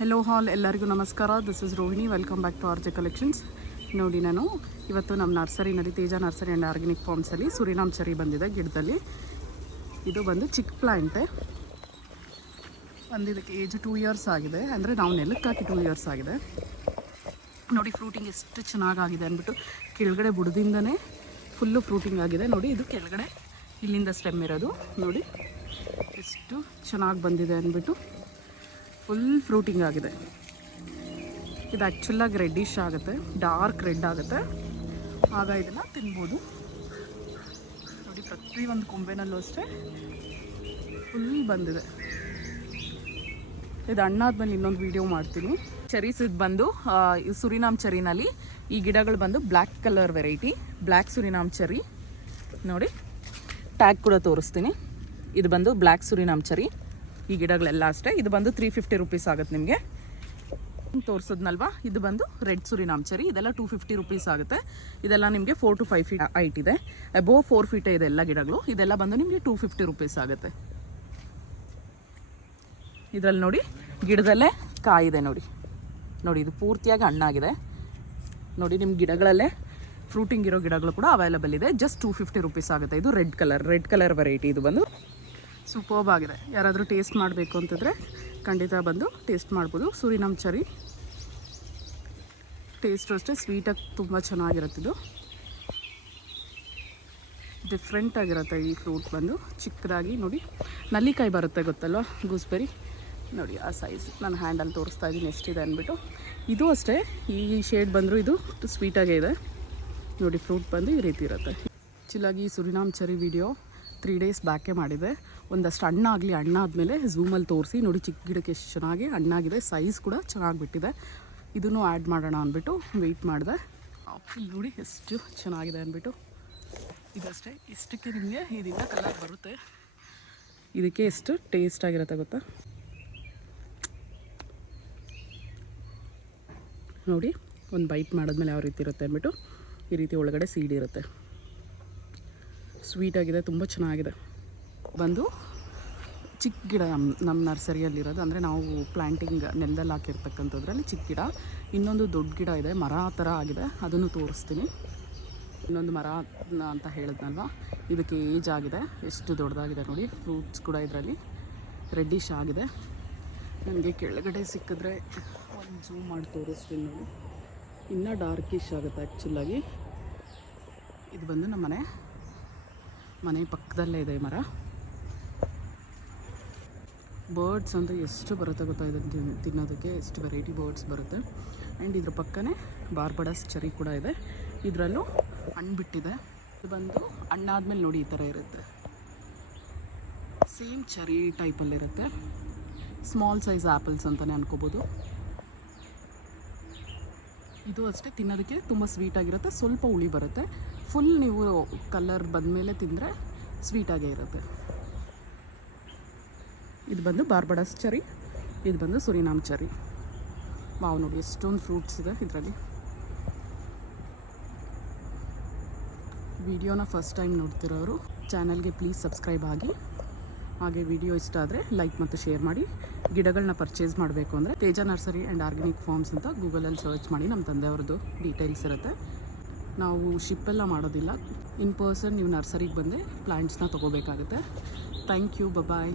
Hello all ಎಲ್ಲರಿಗೂ ನಮಸ್ಕಾರ. This is Rohini. Welcome back to R J collections. ನೋಡಿ, ನಾನು ಇವತ್ತು ನಮ್ಮ ನರ್ಸರಿನಲ್ಲಿ ತೇಜ ನರ್ಸರಿ ಆ್ಯಂಡ್ ಆರ್ಗ್ಯಾನಿಕ್ ಫಾರ್ಮ್ಸಲ್ಲಿ ಸುರಿನಾಮ್ ಚೆರಿ ಬಂದಿದೆ ಗಿಡದಲ್ಲಿ. ಇದು ಬಂದು ಚಿಕ್ಕ ಪ್ಲ್ಯಾಂಟೆ. ಇದಕ್ಕೆ ಏಜ್ 2 ಇಯರ್ಸ್ ಆಗಿದೆ, ಅಂದರೆ ನಾವು ನೆಲಕ್ಕೆ ಹಾಕಿ 2 ಇಯರ್ಸ್ ಆಗಿದೆ. ನೋಡಿ ಫ್ರೂಟಿಂಗ್ ಎಷ್ಟು ಚೆನ್ನಾಗಾಗಿದೆ ಅಂದ್ಬಿಟ್ಟು, ಕೆಳಗಡೆ ಬುಡದಿಂದನೇ ಫುಲ್ಲು ಫ್ರೂಟಿಂಗ್ ಆಗಿದೆ. ನೋಡಿ, ಇದು ಕೆಳಗಡೆ ಇಲ್ಲಿಂದ ಸ್ಟೆಮ್ ಇರೋದು. ನೋಡಿ ಎಷ್ಟು ಚೆನ್ನಾಗಿ ಬಂದಿದೆ ಅಂದ್ಬಿಟ್ಟು ಫುಲ್ ಫ್ರೂಟಿಂಗ್ ಆಗಿದೆ. ಇದು ಆ್ಯಕ್ಚುಲಾಗಿ ರೆಡ್ಡಿಶ್ ಆಗುತ್ತೆ, ಡಾರ್ಕ್ ರೆಡ್ ಆಗುತ್ತೆ, ಆಗ ಇದನ್ನು ತಿನ್ಬೋದು. ನೋಡಿ, ಪ್ರತಿಯೊಂದು ಕೊಂಬೆನಲ್ಲೂ ಅಷ್ಟೇ ಫುಲ್ ಬಂದಿದೆ. ಇದು ಹಣ್ಣಾದ್ಮೇಲೆ ಇನ್ನೊಂದು ವಿಡಿಯೋ ಮಾಡ್ತೀನಿ. ಚೆರೀಸ್ ಇದು ಬಂದು ಸುರಿನಾಮ್ ಚೆರಿನಲ್ಲಿ ಈ ಗಿಡಗಳು ಬಂದು black colour variety, black Suriname cherry. ನೋಡಿ, ಟ್ಯಾಗ್ ಕೂಡ ತೋರಿಸ್ತೀನಿ. ಇದು ಬಂದು ಬ್ಲ್ಯಾಕ್ ಸುರಿನಾಮ್ ಚೆರಿ. ಈ ಗಿಡಗಳೆಲ್ಲ ಅಷ್ಟೇ. ಇದು ಬಂದು 350 ರುಪೀಸ್ ಆಗುತ್ತೆ ನಿಮಗೆ. ತೋರಿಸೋದ್ನಲ್ವಾ, ಇದು ಬಂದು ರೆಡ್ ಸುರಿನಾಮ್ ಚೆರಿ. ಇದೆಲ್ಲ 250 ರುಪೀಸ್ ಆಗುತ್ತೆ. ಇದೆಲ್ಲ ನಿಮಗೆ 4 to 5 ಫೀಟ್ ಹೈಟ್ ಇದೆ. ಅಬೋವ್ 4 ಫೀಟ್ ಇದೆ ಎಲ್ಲ ಗಿಡಗಳು. ಇದೆಲ್ಲ ಬಂದು ನಿಮಗೆ 250 ರುಪೀಸ್ ಆಗುತ್ತೆ. ಇದರಲ್ಲಿ ನೋಡಿ, ಗಿಡದಲ್ಲೇ ಕಾಯಿದೆ. ನೋಡಿ ನೋಡಿ, ಇದು ಪೂರ್ತಿಯಾಗಿ ಹಣ್ಣಾಗಿದೆ. ನೋಡಿ, ನಿಮ್ಮ ಗಿಡಗಳಲ್ಲೇ ಫ್ರೂಟಿಂಗ್ ಇರೋ ಗಿಡಗಳು ಕೂಡ ಅವೈಲೇಬಲ್ ಇದೆ. ಜಸ್ಟ್ 250 ರುಪೀಸ್ ಆಗುತ್ತೆ. ಇದು ರೆಡ್ ಕಲರ್ ವೆರೈಟಿ. ಇದು ಬಂದು ಸೂಪರ್ಬ್ ಆಗಿದೆ. ಯಾರಾದರೂ ಟೇಸ್ಟ್ ಮಾಡಬೇಕು ಅಂತಂದರೆ ಖಂಡಿತ ಬಂದು ಟೇಸ್ಟ್ ಮಾಡ್ಬೋದು. ಸುರಿನಾಮ್ ಚೆರಿ ಟೇಸ್ಟು ಅಷ್ಟೇ ಸ್ವೀಟಾಗಿ ತುಂಬ ಚೆನ್ನಾಗಿರುತ್ತಿದ್ದು. ಡಿಫ್ರೆಂಟಾಗಿರುತ್ತೆ ಈ ಫ್ರೂಟ್ ಬಂದು. ಚಿಕ್ಕದಾಗಿ ನೋಡಿ, ನಲ್ಲಿಕಾಯಿ ಬರುತ್ತೆ ಗೊತ್ತಲ್ವ, ಗೂಸ್ಬೆರಿ. ನೋಡಿ ಆ ಸೈಜ್ ನಾನು ಹ್ಯಾಂಡಲ್ಲಿ ತೋರಿಸ್ತಾ ಇದ್ದೀನಿ ಎಷ್ಟಿದೆ ಅಂದ್ಬಿಟ್ಟು. ಇದು ಅಷ್ಟೇ, ಈ ಶೇಡ್ ಬಂದರೂ ಇದು ಸ್ವೀಟಾಗೇ ಇದೆ. ನೋಡಿ, ಫ್ರೂಟ್ ಬಂದು ಈ ರೀತಿ ಇರುತ್ತೆ. ಆ್ಯಕ್ಚುಲಾಗಿ ಸುರಿನಾಮ್ ಚೆರಿ ವಿಡಿಯೋ 3 ಡೇಸ್ ಬ್ಯಾಕೇ ಮಾಡಿದೆ. ಒಂದಷ್ಟು ಹಣ್ಣಾದಮೇಲೆ ಝೂಮಲ್ಲಿ ತೋರಿಸಿ. ನೋಡಿ, ಚಿಕ್ಕ ಗಿಡಕ್ಕೆ ಎಷ್ಟು ಚೆನ್ನಾಗಿ ಹಣ್ಣಾಗಿದೆ, ಸೈಜ್ ಕೂಡ ಚೆನ್ನಾಗಿ ಬಿಟ್ಟಿದೆ. ಇದನ್ನು ಆ್ಯಡ್ ಮಾಡೋಣ ಅಂದ್ಬಿಟ್ಟು ವೆಯ್ಟ್ ಮಾಡಿದೆ. ಆಪಲ್ ನೋಡಿ ಎಷ್ಟು ಚೆನ್ನಾಗಿದೆ ಅಂದ್ಬಿಟ್ಟು. ಇದಷ್ಟೇ, ಇಷ್ಟಕ್ಕೆ ನಿಮಗೆ ಇದರಿಂದ ಕಲರ್ ಬರುತ್ತೆ. ಇದಕ್ಕೆ ಎಷ್ಟು ಟೇಸ್ಟ್ ಆಗಿರುತ್ತೆ ಗೊತ್ತಾ. ನೋಡಿ, ಒಂದು ಬೈಟ್ ಮಾಡಿದ್ಮೇಲೆ ಯಾವ ರೀತಿ ಇರುತ್ತೆ ಅಂದ್ಬಿಟ್ಟು ಈ ರೀತಿ ಒಳಗಡೆ ಸೀಡ್ ಇರುತ್ತೆ. ಸ್ವೀಟಾಗಿದೆ, ತುಂಬ ಚೆನ್ನಾಗಿದೆ. ಬಂದು ಚಿಕ್ಕ ಗಿಡ ನಮ್ಮ ನರ್ಸರಿಯಲ್ಲಿರೋದು, ಅಂದರೆ ನಾವು ಪ್ಲ್ಯಾಂಟಿಂಗ್ ನೆಲದಲ್ಲಿ ಹಾಕಿರ್ತಕ್ಕಂಥದ್ರಲ್ಲಿ ಚಿಕ್ಕ ಗಿಡ. ಇನ್ನೊಂದು ದೊಡ್ಡ ಗಿಡ ಇದೆ, ಮರ ಥರ ಆಗಿದೆ, ಅದನ್ನು ತೋರಿಸ್ತೀನಿ. ಇನ್ನೊಂದು ಮರ ಅಂತ ಹೇಳಿದ್ನಲ್ವ, ಇದಕ್ಕೆ ಏಜ್ ಆಗಿದೆ, ಎಷ್ಟು ದೊಡ್ಡದಾಗಿದೆ ನೋಡಿ. ಫ್ರೂಟ್ಸ್ ಕೂಡ ಇದರಲ್ಲಿ ರೆಡ್ಡಿಶ್ ಆಗಿದೆ. ನನಗೆ ಕೆಳಗಡೆ ಸಿಕ್ಕಿದ್ರೆ ಒಂದು ಝೂಮ್ ಮಾಡಿ ತೋರಿಸ್ತೀನಿ ನೋಡಿ. ಇನ್ನೂ ಡಾರ್ಕಿಶ್ ಆಗುತ್ತೆ ಆ್ಯಕ್ಚುಲಾಗಿ. ಇದು ಬಂದು ನಮ್ಮ ಮನೆ ಪಕ್ಕದಲ್ಲೇ ಇದೆ ಮರ. ಬರ್ಡ್ಸ್ ಅಂತ ಎಷ್ಟು ಬರುತ್ತೆ ಗೊತ್ತಾ ಇದನ್ನು ತಿನ್ನೋದಕ್ಕೆ, ಎಷ್ಟು ವೆರೈಟಿ ಬರ್ಡ್ಸ್ ಬರುತ್ತೆ. ಆ್ಯಂಡ್ ಇದ್ರ ಪಕ್ಕನೇ ಬಾರ್ಬಡಸ್ ಚೆರಿ ಕೂಡ ಇದೆ. ಇದರಲ್ಲೂ ಹಣ್ಣು ಬಿಟ್ಟಿದೆ. ಇದು ಬಂದು ಹಣ್ಣಾದ್ಮೇಲೆ ನೋಡಿ ಈ ಥರ ಇರುತ್ತೆ. ಸೇಮ್ ಚೆರಿ ಟೈಪಲ್ಲಿರುತ್ತೆ. ಸ್ಮಾಲ್ ಸೈಜ್ ಆ್ಯಪಲ್ಸ್ ಅಂತಲೇ ಅನ್ಕೋಬೋದು. ಇದು ಅಷ್ಟೇ, ತಿನ್ನೋದಕ್ಕೆ ತುಂಬ ಸ್ವೀಟಾಗಿರುತ್ತೆ, ಸ್ವಲ್ಪ ಹುಳಿ ಬರುತ್ತೆ. ಫುಲ್ ನೀವು ಕಲರ್ ಬಂದಮೇಲೆ ತಿಂದರೆ ಸ್ವೀಟಾಗೇ ಇರುತ್ತೆ. ಇದು ಬಂದು ಬಾರ್ಬಡಸ್ ಚೆರಿ, ಇದು ಬಂದು ಸುರಿನಾಮ್ ಚೆರಿ. ವಾವ್, ನೋಡಿ ಎಷ್ಟೊಂದು ಫ್ರೂಟ್ಸ್ ಇದೆ ಇದರಲ್ಲಿ. ವಿಡಿಯೋನ ಫಸ್ಟ್ ಟೈಮ್ ನೋಡ್ತಿರೋರು ಚಾನಲ್ಗೆ ಪ್ಲೀಸ್ ಸಬ್ಸ್ಕ್ರೈಬ್ ಆಗಿ. ಹಾಗೆ ವಿಡಿಯೋ ಇಷ್ಟ ಆದರೆ ಲೈಕ್ ಮತ್ತು ಶೇರ್ ಮಾಡಿ. ಗಿಡಗಳನ್ನ ಪರ್ಚೇಸ್ ಮಾಡಬೇಕು ಅಂದರೆ ತೇಜ ನರ್ಸರಿ ಆ್ಯಂಡ್ ಆರ್ಗ್ಯಾನಿಕ್ ಫಾರ್ಮ್ಸ್ ಅಂತ ಗೂಗಲಲ್ಲಿ ಸರ್ಚ್ ಮಾಡಿ. ನಮ್ಮ ತಂದೆಯವ್ರದ್ದು ಡೀಟೇಲ್ಸ್ ಇರುತ್ತೆ. ನಾವು ಶಿಪ್ಪೆಲ್ಲ ಮಾಡೋದಿಲ್ಲ, ಇನ್ ಪರ್ಸನ್ ನೀವು ನರ್ಸರಿಗೆ ಬಂದು ಪ್ಲ್ಯಾಂಟ್ಸ್ನ ತೊಗೋಬೇಕಾಗುತ್ತೆ. Thank you, bye.